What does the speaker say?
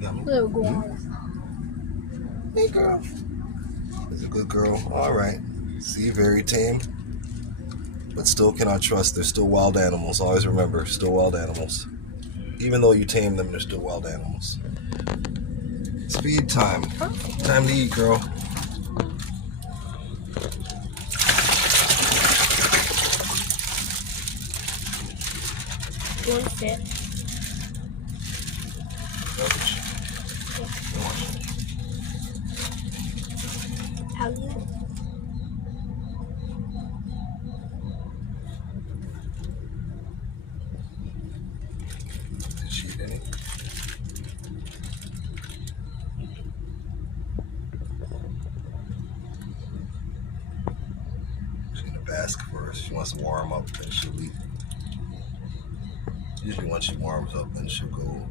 Yummy. Little girl. Hey, girl. Is a good girl. All right. See, very tame, but still cannot trust. They're still wild animals. Always remember, still wild animals. Even though you tame them, they're still wild animals. It's feed time. Time to eat, girl. One sit. Garbage. Alligator. Did she eat any? She's in a basket first. She wants to warm up, then she'll eat. Usually once she warms up, then she'll go